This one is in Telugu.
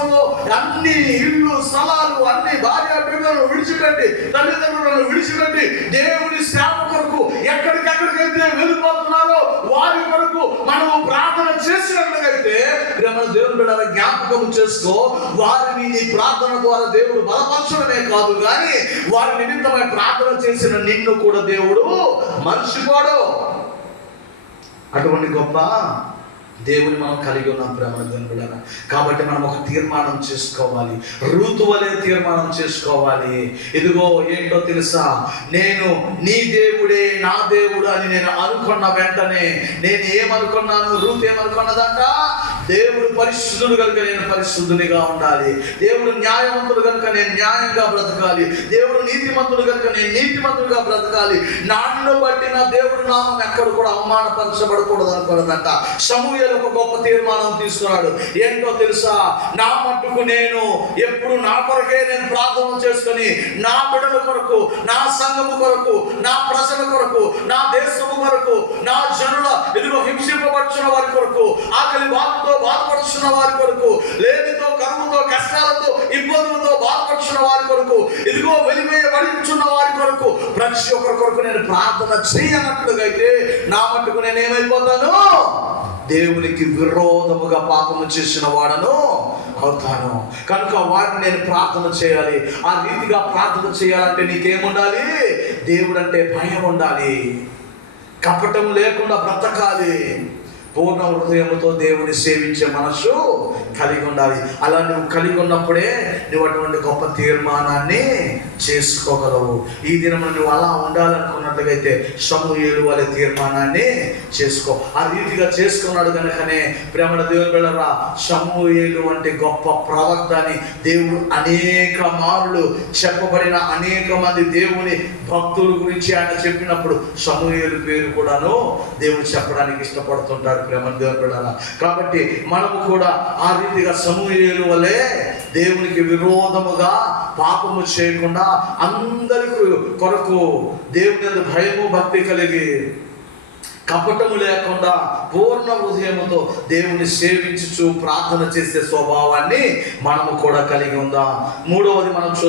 దేశంలో అన్ని ఇళ్ళు స్థలాలు అన్ని భార్య బిడ్డలను విడిచిపెట్టి తల్లిదండ్రులను విడిచిపెట్టి దేవుని సేవ కొరకు ఎక్కడికెక్కడికైతే వెళ్ళిపోతున్నారో వారి కొరకు మనము ప్రార్థన చేసినట్లయితే మన దేవుని బిడ్డల జ్ఞాపకం చేసుకో, వారిని నీ ప్రార్థన ద్వారా దేవుడు బలపరచడమే కాదు కానీ వారి నిమిత్తమై ప్రార్థన చేసిన నిన్ను కూడా దేవుడు మర్చిపోడు. అటువంటి గొప్ప దేవుని మనం కలిగి ఉన్నాం ప్రేమ దేవుని. కాబట్టి మనం ఒక తీర్మానం చేసుకోవాలి, రూతు వలె తీర్మానం చేసుకోవాలి. ఇదిగో ఏంటో తెలుసా, నేను నీ దేవుడే నా దేవుడు అని నేను అనుకున్న వెంటనే నేను ఏమనుకున్నాను, రూతు ఏమనుకున్నదంట, దేవుడు పరిశుద్ధుడు కనుక నేను పరిశుద్ధునిగా ఉండాలి, దేవుడు న్యాయవంతుడు కనుక నేను న్యాయంగా బ్రతకాలి, దేవుడు నీతిమంతుడు కనుక నేను నీతిమంతుడుగా బ్రతకాలి, నన్ను బట్టి నా దేవుడు నామం ఎక్కడ కూడా అవమానపరచబడకూడదు అనుకున్నదంట. సమూయేలు ఒక గొప్ప తీర్మానం తీసుకున్నాడు. ఏంటో తెలుసా, నా మట్టుకు నేను ఎప్పుడు నా కొరకే నేను ప్రార్థన చేసుకుని నా బిడ్డల కొరకు, నా సంఘము కొరకు, నా ప్రజల కొరకు, నా దేశము కొరకు, నా జనుల ఇదిగో హింసింపబడుచున్న వారి కొరకు, ఆకలి బాధతో బాధపడుచున్న వారి కొరకు, లేనితో కరువుతో కష్టాలతో ఇబ్బందులతో బాధపడుచున్న వారి కొరకు, ఇదిగో వెలివేయబడుచున్న వారి కొరకు, ప్రతి ఒక్కరి కొరకు నేను ప్రార్థన చేయనట్లుగా అయితే నా మట్టుకు నేను ఏమైపోతాను, దేవునికి విరోధముగా పాపము చేసిన వాడను అవుతాను. కనుక వాడిని నేను ప్రార్థన చేయాలి. ఆ రీతిగా ప్రార్థన చేయాలంటే నీకేముండాలి, దేవుడు అంటే భయం ఉండాలి, కపటం లేకుండా బ్రతకాలి, పూర్ణ హృదయముతో దేవుని సేవించే మనసు కలిగి ఉండాలి. అలా నువ్వు కలిగి ఉన్నప్పుడే నువ్వు అటువంటి గొప్ప తీర్మానాన్ని చేసుకోగలవు. ఈ దినం నువ్వు అలా ఉండాలనుకున్నట్లయితే సమూయేలు వాళ్ళ తీర్మానాన్ని చేసుకో. ఆ రీతిగా చేసుకున్నాడు కనుకనే ప్రేమల దేవుని బిడ్డలారా, సమూయేలు వంటి గొప్ప ప్రవక్త అని దేవుడు అనేక మార్లు చెప్పబడిన అనేక మంది దేవుని భక్తుల గురించి ఆయన చెప్పినప్పుడు సమూయేలు పేరు కూడాను దేవుడు చెప్పడానికి ఇష్టపడుతుంటాడు ప్రేమ దేవుని బిడ్డలారా. కాబట్టి మనము కూడా ఆ రీతిగా సమూయేలు వలె దేవునికి విరోధముగా పాపము చేయకుండా అందరికీ కొరకు దేవుని భయము భక్తి కలిగి కపటము లేకుండా పూర్ణ హృదయముతో దేవుని సేవించుచు ప్రార్థన చేసే స్వభావాన్ని మనము కూడా కలిగి ఉందాం. మూడవది మనం చూద్దాం.